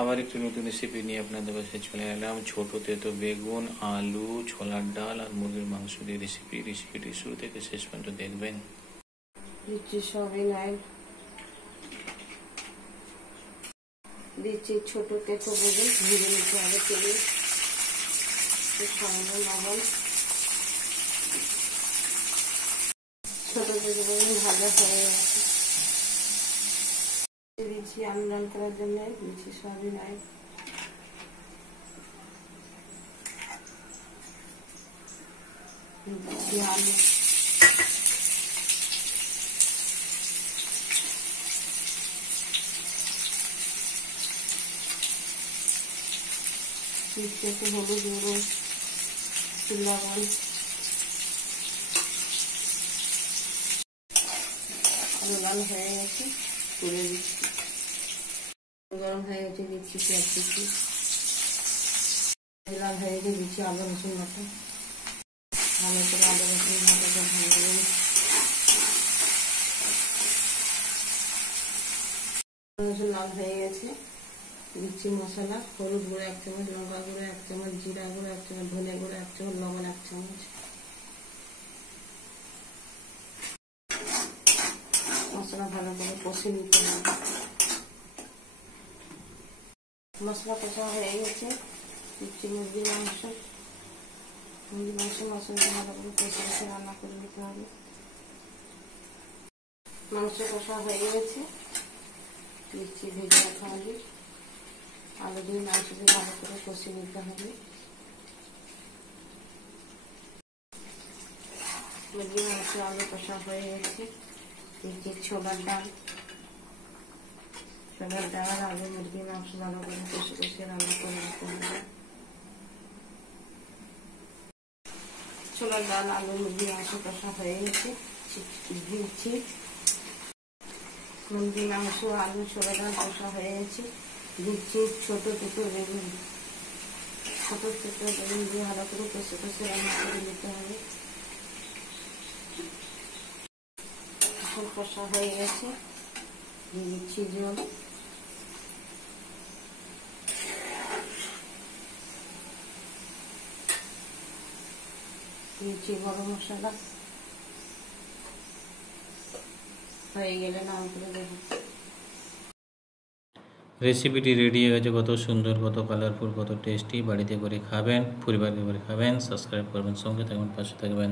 আবার একটি নতুন রেসিপি নিয়ে আপনাদের বাসায় চলে এলাম। ছোট তেতো বেগুন, আলু, ছোলার ডাল আর মুরগির মাংস দিয়ে রেসিপিটি শুরু থেকে শেষ পর্যন্ত দেখবেন। দিচ্ছি সয়াবিন অয়েল, দিচ্ছি ছোট তেতো বেগুন ভেজে নিতে হবে তেলে, সামান্য লবণ। ছোট তেতো বেগুন ভাজা হয়ে গেছে, দিচ্ছি আলু লাল করার জন্য দিচ্ছি সয়াবিন অয়েল, দিচ্ছি আলু, দিচ্ছি একটু হলুদ গুঁড়ো, লবণ। আলু লাল হয়ে গেছে, তুলে দিচ্ছি। গরম হয়ে গেছে, দিচ্ছি পেঁয়াজ কুচি, লাল হয়ে গেছে, দিচ্ছি আদা রসুন বাটা। ভালো করে আদা রসুন বাটাটা ভেজে নিই। রসুন লাল হয়ে গেছে, দিচ্ছি মশলা। হলুদ গুঁড়ো 1 চামচ, লঙ্কা গুঁড়ো 1 চামচ, জিরা গুঁড়ো 1 চামচ, ধনে গুঁড়ো 1 চামচ, লবণ 1 চামচ। মশলা ভালো করে কষে নিতে হবে। মশলা কষা হয়ে গেছে, দিচ্ছি মুরগির মাংস। মশলাটা ভালো করে কষে কষে রান্না করে নিতে হবে। মাংস কষা হয়ে গেছে, দিচ্ছি ভেজে রাখা আলু। আলু দিয়ে মাংস দিয়ে ভালো করে কষে নিতে হবে। মুরগির মাংস আলু কষা হয়ে গেছে, দিচ্ছি ছোলার ডাল। ছোলার ডাল আলু মুরগির মাংস ভালো করে কষে কষে রান্না করে নিতে হবে। ছোলার ডাল আলু মুরগির মাংস কষা হয়ে গেছে, দিচ্ছি মুরগির মাংস আলু ছোলার ডাল কষা হয়ে গেছে, দিচ্ছি ছোট দুটো বেগুন। ছোট দুটো বেগুন দিয়ে ভালো করে কষে কষে রান্না করে নিতে হবে। এখন কষা হয়ে গেছে, দিয়ে দিচ্ছি জল। দিচ্ছি গরম মশলা। হয়ে গেলে নাম করে দেবো। রেসিপিটি রেডি হয়ে গেছে। কত সুন্দর, কত কালারফুল, কত টেস্টি। বাড়িতে করে খাবেন, পরিবারকে করে খাবেন। সাবস্ক্রাইব করবেন, সঙ্গে থাকবেন, পাশে থাকবেন।